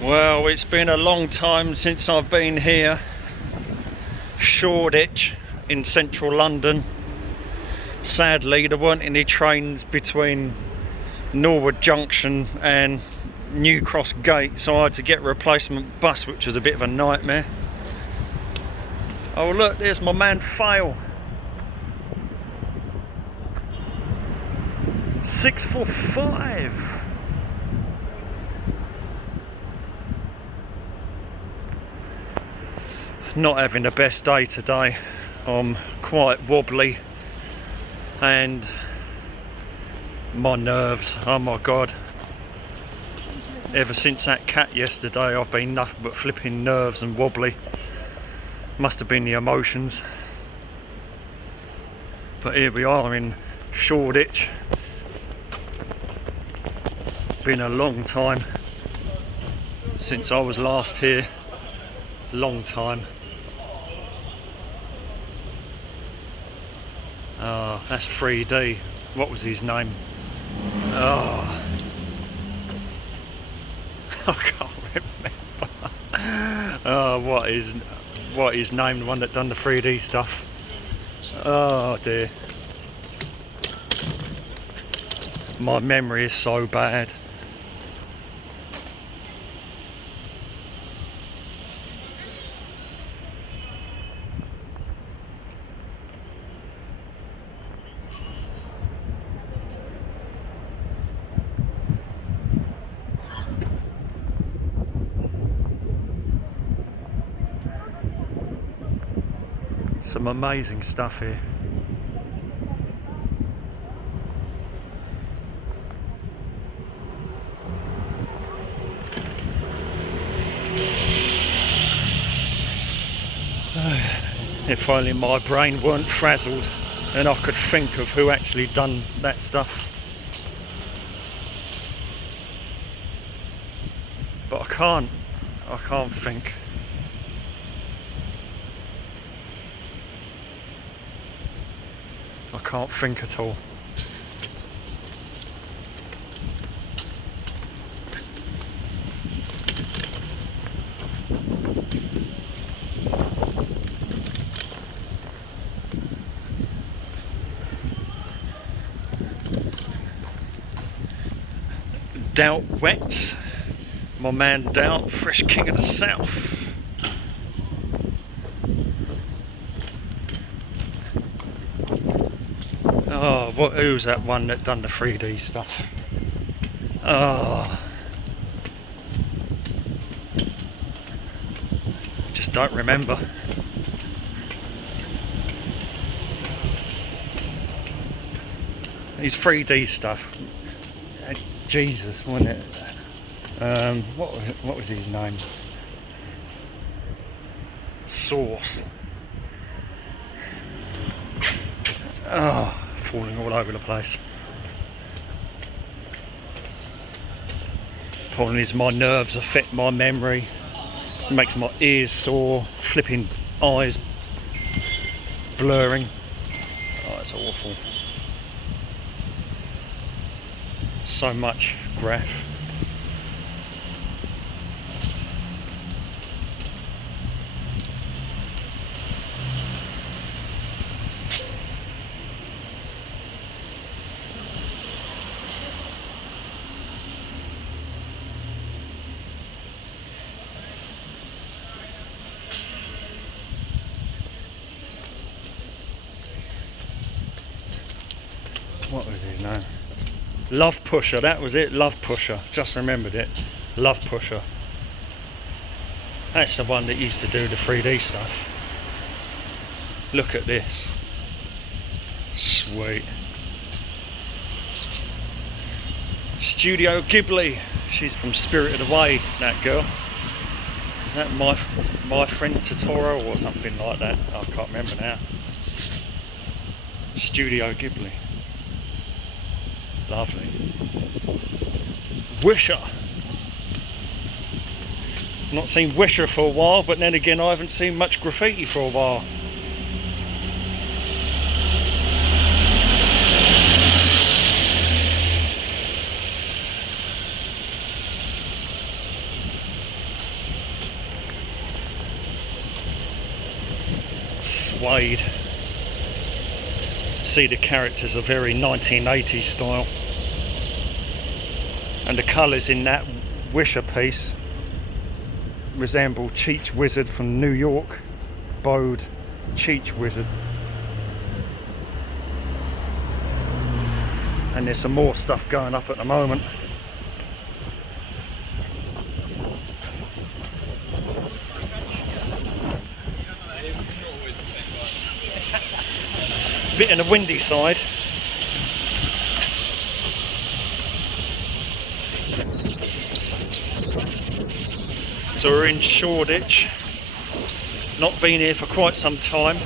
Well, it's been a long time since I've been here. Shoreditch in central London. Sadly, there weren't any trains between Norwood Junction and New Cross Gate, so I had to get a replacement bus, which was a bit of a nightmare. Oh look, there's my man Fail. 6'5". Not having the best day today. I'm quite wobbly and my nerves, oh my god. Ever since that cat yesterday I've been nothing but flipping nerves and wobbly. Must have been the emotions. But here we are in Shoreditch. Been a long time since I was last here. Long time. Oh, that's 3D. What was his name? Oh, I can't remember. Oh, what is named the one that done the 3D stuff? Oh dear. My memory is so bad. Some amazing stuff here. If only my brain weren't frazzled and I could think of who actually done that stuff. But I can't think. I can't think at all. Doubt Wet, my man Doubt, fresh king of the south. Oh, who's that one that done the 3D stuff? Oh, just don't remember. His 3D stuff. Jesus, wasn't it? What was his name? Source. Oh, falling all over the place. Problem is my nerves affect my memory. It makes my ears sore, flipping eyes blurring. Oh, it's awful. So much graph. What was his name? Love Pusher, that was it, Love Pusher. Just remembered it. Love Pusher. That's the one that used to do the 3D stuff. Look at this. Sweet. Studio Ghibli. She's from Spirited Away, that girl. Is that my friend Totoro or something like that? I can't remember now. Studio Ghibli. Lovely. Wisher. Not seen Wisher for a while, but then again I haven't seen much graffiti for a while. suede. See, the characters are very 1980s style, and the colours in that Wisher piece resemble Cheech Wizard from New York. Bowed Cheech Wizard. And there's some more stuff going up at the moment. Bit on the windy side. So we're in Shoreditch. Not been here for quite some time.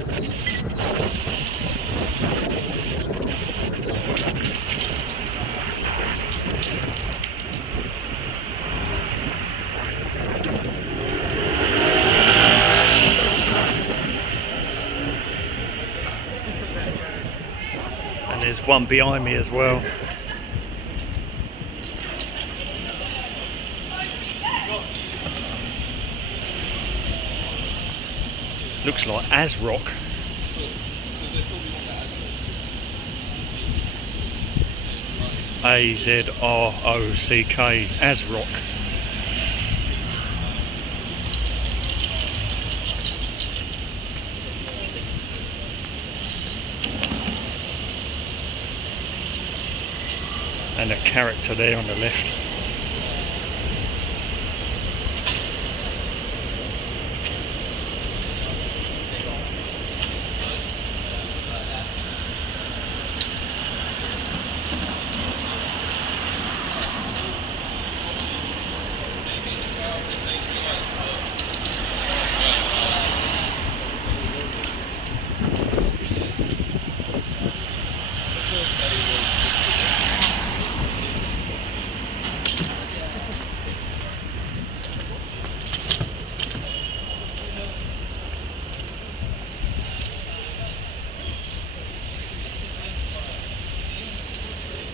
And there's one behind me as well. Looks like ASRock. AZROCK, ASRock. And a character there on the left.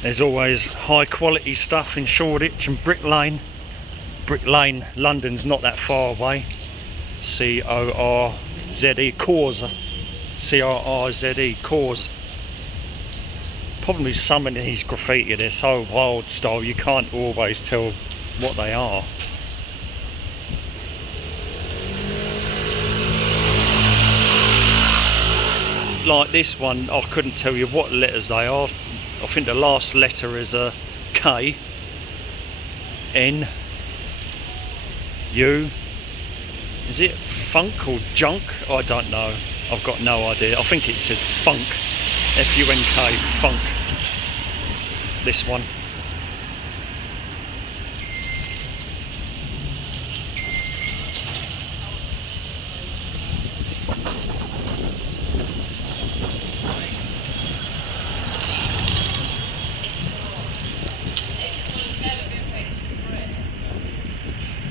There's always high quality stuff in Shoreditch and Brick Lane. Brick Lane, London's not that far away. C-O-R-Z-E, Cause. C-R-R-Z-E, Cause. Probably some of these graffiti, they're so wild style, you can't always tell what they are. Like this one, I couldn't tell you what letters they are. I think the last letter is a K, N, U. Is it funk or junk? I don't know. I've got no idea. I think it says funk, F-U-N-K, funk. This one.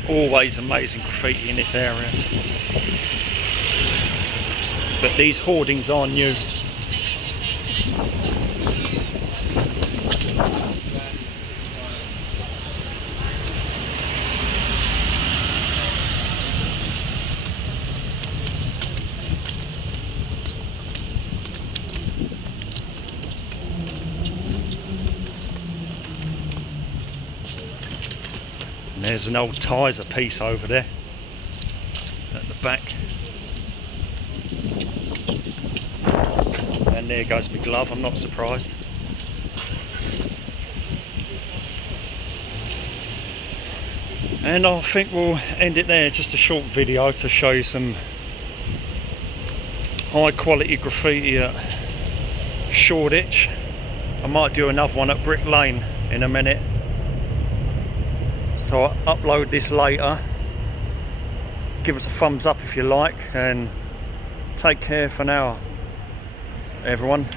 Always amazing graffiti in this area, but these hoardings are new. There's an old Tizer piece over there at the back, and there goes my glove. I'm not surprised. And I think we'll end it there. Just a short video to show you some high quality graffiti at Shoreditch. I might do another one at Brick Lane in a minute. So I'll upload this later. Give us a thumbs up if you like, and take care for now, everyone.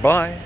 Bye.